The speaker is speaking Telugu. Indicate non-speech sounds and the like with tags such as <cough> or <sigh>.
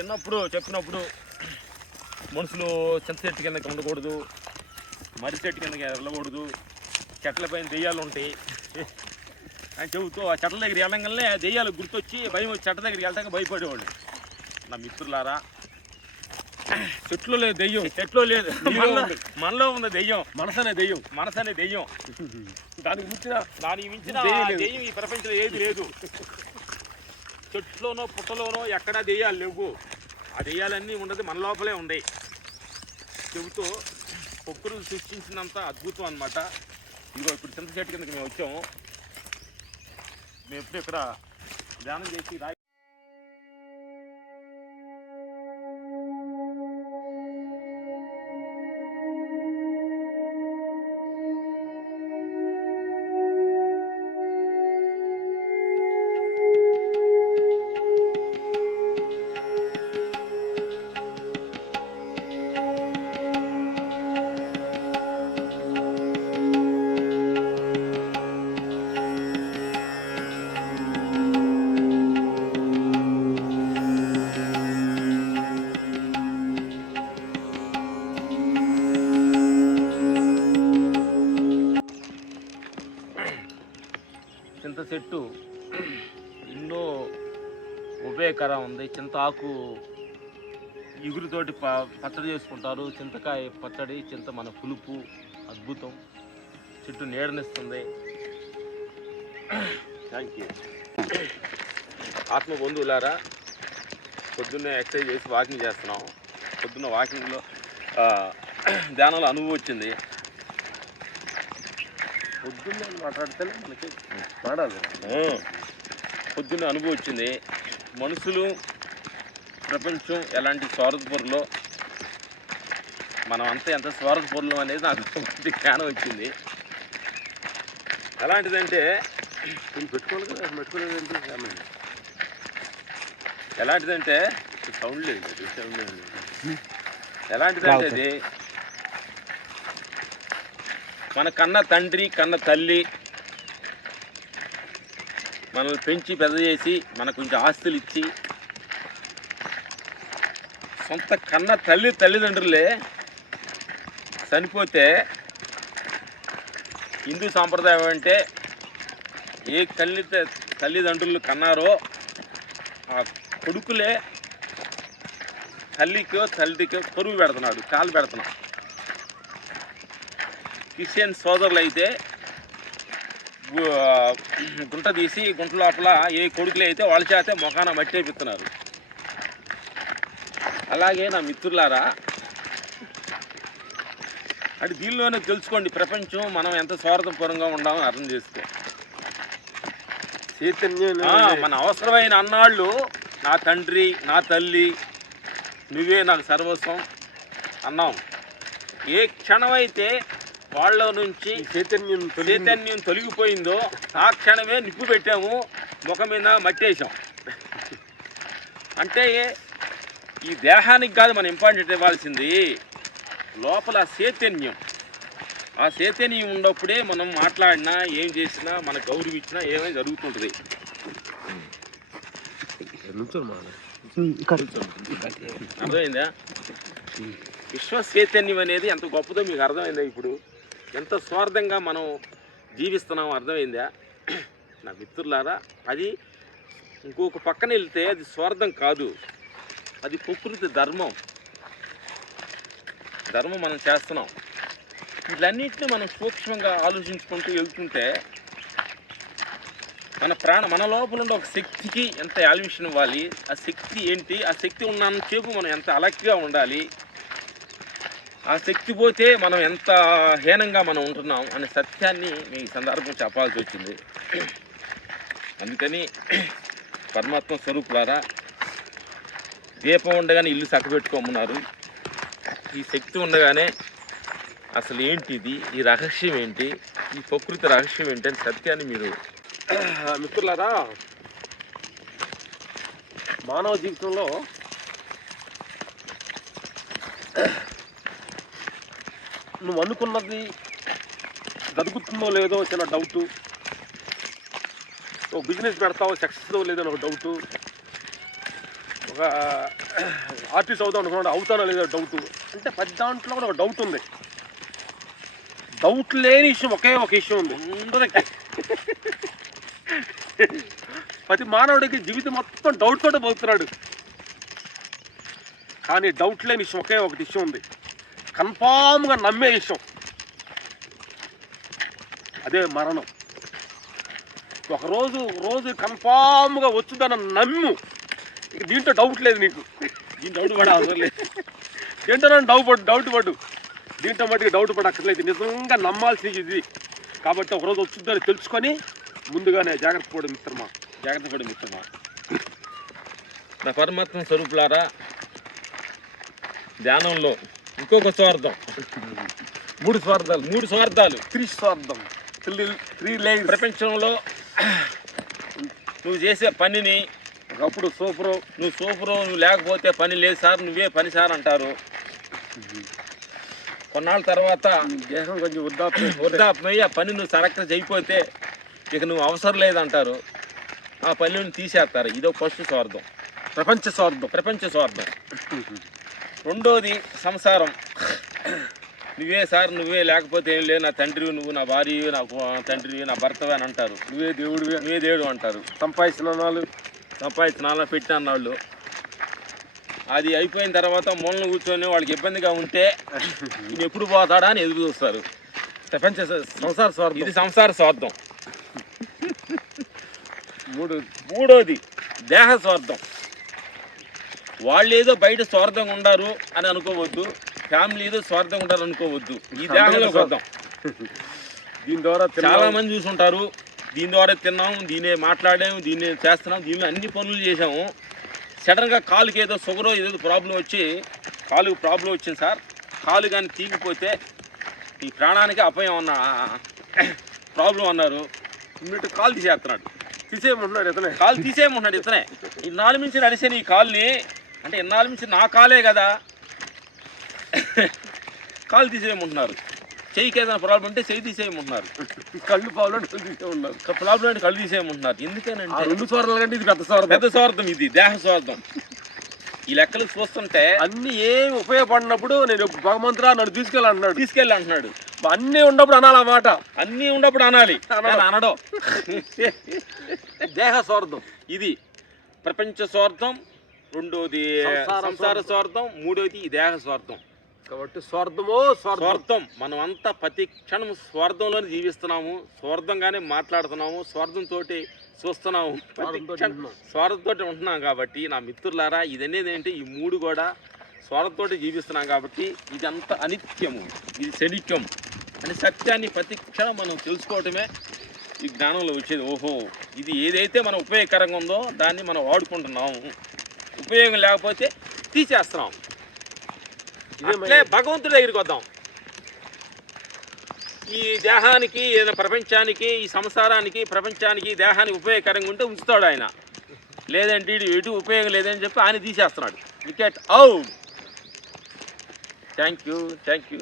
చిన్నప్పుడు చెప్పినప్పుడు మనుషులు చింత చెట్టు కిందకి ఉండకూడదు మర్రి చెట్టు కిందకి వెళ్ళకూడదు చెట్ల పైన దెయ్యాలు ఉంటాయి. అని చెబుతూ ఆ చెట్ల దగ్గర వెళ్ళంగానే దెయ్యాలు గుర్తొచ్చి భయం చెట్ల దగ్గరికి వెళ్తాక భయపడేవాళ్ళు. నా మిత్రులారా చెట్లు లేదు దెయ్యం. చెట్లో లేదు. నీలో మనలో- ఉంది. దెయ్యం. మనసు అనే దెయ్యం. మనసు అనే దెయ్యం. దానికి మించిన దానికి మించిన. దెయ్యం ఈ ప్రపంచంలో ఏది లేదు. <laughs> చెట్లోనో పుట్టలోనో ఎక్కడా దెయ్యాలు లేవు. ఆ దెయ్యాలన్నీ ఉండదు మన లోపలే ఉండే చెబుతూ ప్రకృతి సృష్టించినంత అద్భుతం అన్నమాట. ఇదిగో ఇప్పుడు చింత చెట్టు కిందకి మేము వచ్చాము. మేము ఎప్పుడు ఇక్కడ ధ్యానం చేసి చింత చెట్టు ఎన్నో ఉపయోగకరం ఉంది. చింత ఆకు ఇగురుతోటి ప పచ్చడి చేసుకుంటారు. చింతకాయ పచ్చడి చింత మన పులుపు అద్భుతం. చెట్టు నీడనిస్తుంది. థ్యాంక్ యూ ఆత్మ బంధువులారా పొద్దున్నే ఎక్సర్సైజ్ చేసి వాకింగ్ చేస్తున్నాం. పొద్దున్న వాకింగ్లో ధ్యానంలో అనుభవం వచ్చింది. పొద్దున్నే మాట్లాడితేనే మనకి మాట్లాడదు పొద్దున్న అనుభవం వచ్చింది. మనుషులు ప్రపంచం ఎలాంటి స్వార్థపరులో మనం అంతా ఎంత స్వార్థపరులం అనేది నాకు మంచి జ్ఞానం వచ్చింది. ఎలాంటిదంటే నేను పెట్టుకోవాలి కదా పెట్టుకోలేదు ఏంటి ఆమె. ఎలాంటిదంటే సౌండ్ లేదు. సౌండ్ లేదు. ఎలాంటిదంటే అది మన కన్న తండ్రి కన్న తల్లి మనల్ని పెంచి పెద్ద చేసి మనకు కొంచెం ఆస్తులు ఇచ్చి సొంత కన్న తల్లి తల్లిదండ్రులే చనిపోతే హిందూ సాంప్రదాయం అంటే ఏ తల్లి తల్లిదండ్రులు కన్నారో ఆ కొడుకులే తల్లికో తల్లికో పొరుగు పెడుతున్నాడు కాలు పెడుతున్నాడు. క్రిస్టియన్ సోదరులు అయితే గుంట తీసి గుంట లోపల ఏ కొడుకులు అయితే వాళ్ళ చేతే మొఖాన మట్టేపిస్తున్నారు అలాగే నా మిత్రులారా అంటే దీనిలోనే తెలుసుకోండి ప్రపంచం మనం ఎంత స్వార్థపరంగా ఉండామని అర్థం చేసుకో. మన అవసరమైన అన్నాళ్ళు నా తండ్రి నా తల్లి నువ్వే నాకు సర్వస్వం అన్నాం. ఏ క్షణమైతే వాళ్ళ నుంచి ఈ చైతన్యం. చైతన్యం తొలగిపోయిందో ఆ క్షణమే నిప్పు పెట్టాము ముఖం మీద మట్టేసాం అంటే ఈ దేహానికి కాదు మనం ఇంపార్టెంట్ ఇవ్వాల్సింది లోపల చైతన్యం. ఆ చైతన్యం ఉన్నప్పుడే మనం మాట్లాడినా ఏం చేసినా మన గౌరవించినా ఏమైనా జరుగుతుంటుంది. అర్థమైందా? విశ్వ చైతన్యం అనేది ఎంత గొప్పదో మీకు అర్థమైందా ఇప్పుడు? ఎంత స్వార్థంగా మనం జీవిస్తున్నాం అర్థమైందా? నా మిత్రులారా అది ఇంకొక పక్కన వెళ్తే అది స్వార్థం కాదు. అది ప్రకృతి ధర్మం. ధర్మం మనం చేస్తున్నాం. వీళ్ళన్నింటినీ మనం సూక్ష్మంగా ఆలోచించుకుంటూ వెళ్తుంటే మన ప్రాణ మన లోపల ఉండే ఒక శక్తికి ఎంత ఆల్విషన్ ఇవ్వాలి ఆ శక్తి ఏంటి? ఆ శక్తి ఉన్నంతసేపు మనం ఎంత అలక్గా ఉండాలి? ఆ శక్తి పోతే మనం ఎంత హీనంగా మనం ఉంటున్నాం అనే సత్యాన్ని మీ సందర్భం చెప్పాల్సి వచ్చింది. అందుకని పరమాత్మ స్వరూపులారా దీపం ఉండగానే ఇల్లు చక్కబెట్టుకోమన్నారు ఈ శక్తి ఉండగానే అసలు ఏంటి ఇది? ఈ రహస్యం ఏంటి? ఈ ప్రకృతి రహస్యం ఏంటి అని సత్యాన్ని మీరు <clears throat> మిత్రులారా మానవ జీవితంలో నువ్వు అనుకున్నది జరుగుతుందో లేదో చిన్న డౌటు. ఒక బిజినెస్ పెడతావు సక్సెస్ లేదో అని ఒక డౌటు. ఒక ఆర్టిస్ట్ అవుతాం అనుకున్నాడు అవుతానో లేదో డౌట్. అంటే ప్రతి దాంట్లో కూడా ఒక డౌట్ ఉంది. డౌట్ లేని విషయం ఒకే ఒక విషయం ఉంది. అందరికీ. ప్రతి మానవుడికి జీవితం మొత్తం డౌట్ తోటే పోతున్నాడు కానీ డౌట్ లేని విషయం ఒకే ఒకటి విషయం ఉంది. కన్ఫామ్గా నమ్మే విషయం. అదే మరణం. ఒకరోజు రోజు కన్ఫామ్గా వచ్చుదన్న నమ్ము. ఇక దీంట్లో డౌట్ లేదు నీకు. దీని డౌట్ కూడా అవసరం లేదు. ఏంటో డౌట్ పడు డౌట్ పడు దీంట్లో మటుకు డౌట్ పడక్కర్లేదు. నిజంగా నమ్మాల్సింది ఇది. కాబట్టి ఒకరోజు వచ్చిందని తెలుసుకొని ముందుగానే జాగ్రత్త పడు మిత్రమా. జాగ్రత్త పడి మిత్రమా. నా పరమాత్మ స్వరూపులారా ధ్యానంలో ఇంకొక స్వార్థం. మూడు స్వార్థాలు మూడు స్వార్థాలు. త్రీ స్వార్థం. Three lines. ప్రపంచంలో నువ్వు చేసే పనిని ఒకప్పుడు సూపరు నువ్వు సూపరు నువ్వు లేకపోతే పని లేదు సార్ నువ్వే పని సార్ అంటారు. కొన్నాళ్ళ తర్వాత దేహం కొంచెం వృద్ధాప్యం వృద్ధాపమయ్యి ఆ పని నువ్వు సరక్త చేయకపోతే ఇక నువ్వు అవసరం లేదంటారు. ఆ పనిని తీసేస్తారు. ఇదో ఫస్ట్ స్వార్థం. ప్రపంచ స్వార్థం. ప్రపంచ స్వార్థం. <laughs> రెండోది సంసారం. నువ్వే సార్ నువ్వే లేకపోతే ఏం లేదు. నా తండ్రి నువ్వు నా భార్య నా కు- తండ్రి నా భర్తవే అని అంటారు. నువ్వే దేవుడివి నువ్వే దేవుడు అంటారు. సంపాదించిన వాళ్ళు. సంపాదించిన పెట్టిన అన్నాళ్ళు అది అయిపోయిన తర్వాత మూలను కూర్చొని వాళ్ళకి ఇబ్బందిగా ఉంటే ఈయన ఎప్పుడు పోతాడా అని ఎదురు చూస్తారు. ప్రపంచ సంసార స్వార్థం. ఇది సంసార స్వార్థం. మూడు మూడోది దేహ స్వార్థం. వాళ్ళు ఏదో బయట స్వార్థంగా ఉండారు అని అనుకోవద్దు. ఫ్యామిలీ ఏదో స్వార్థంగా ఉండారు అనుకోవద్దు. ఈ దేహంలో వద్దాం దీని ద్వారా చాలా. మంది చూసుంటారు. దీని ద్వారా తిన్నాము దీన్నే మాట్లాడాము దీన్నే చేస్తున్నాం దీనిలో అన్ని పనులు చేసాము సడన్గా కాలుకి ఏదో షుగరో ఏదో ప్రాబ్లం వచ్చి కాలుకి ప్రాబ్లం వచ్చింది సార్. కాలు కానీ తీగిపోతే ఈ ప్రాణానికి అపాయం అన్న ప్రాబ్లం అన్నారు. ఇమ్మీడియట్ కాలు తీసేస్తున్నాడు. తీసేయమన్నాడు ఇతనే. కాలు తీసేయమంటున్నాడు ఇతనే. ఇన్నాళ్ళు మించి నడిచాను ఈ కాలుని అంటే ఇన్నాళ్ళు మించి నా కాలే కదా. కాలు తీసేయమంటున్నారు. చెయ్యికి ఏదైనా ప్రాబ్లం ఉంటే చెయ్యి తీసేయమంటున్నారు. కళ్ళు పావులో తీసేయమన్నారు ప్రాబ్లం అంటే కళ్ళు తీసేయమంటున్నారు. ఎందుకనంటే రెండు స్వార్థాల కంటే ఇది పెద్ద స్వార్థం. పెద్ద స్వార్థం ఇది దేహ స్వార్థం. ఈ లెక్కలు చూస్తుంటే అన్ని ఏం ఉపయోగపడినప్పుడు నేను భగవంతురా నన్ను తీసుకెళ్ళి తీసుకెళ్ళి అంటున్నాడు. అన్నీ ఉన్నప్పుడు అనాలి ఆ మాట? అన్నీ ఉన్నప్పుడు అనాలి. అనడం. దేహ స్వార్థం. ఇది ప్రపంచ స్వార్థం రెండోది సంసార స్వార్థం. మూడోది ఈ దేహ స్వార్థం. కాబట్టి స్వార్థమో స్వార్థం. మనం అంతా ప్రతి క్షణం స్వార్థంలోనే జీవిస్తున్నాము స్వార్థంగానే మాట్లాడుతున్నాము స్వార్థంతో చూస్తున్నాము. స్వార్థంతో ఉంటున్నాం. కాబట్టి నా మిత్రులారా ఇది అనేది ఏంటి? ఈ మూడు కూడా స్వార్థంతో జీవిస్తున్నాం కాబట్టి ఇదంతా అనిత్యము ఇది శనిత్యం అని సత్యాన్ని ప్రతి క్షణం మనం తెలుసుకోవటమే ఈ జ్ఞానంలో వచ్చేది. ఓహో ఇది ఏదైతే మనం ఉపయోగకరంగా ఉందో దాన్ని మనం వాడుకుంటున్నాము. ఉపయోగం లేకపోతే తీసేస్తున్నాం. ఇదే అట్లే భగవంతుడి దగ్గరికి వద్దాం. ఈ దేహానికి ఏదైనా ప్రపంచానికి ఈ సంసారానికి ప్రపంచానికి దేహానికి ఉపయోగకరంగా ఉంటే ఉంచుతాడు ఆయన. లేదంటే ఇటు ఎటు ఉపయోగం లేదని చెప్పి ఆయన తీసేస్తున్నాడు. Wicket out thank you thank you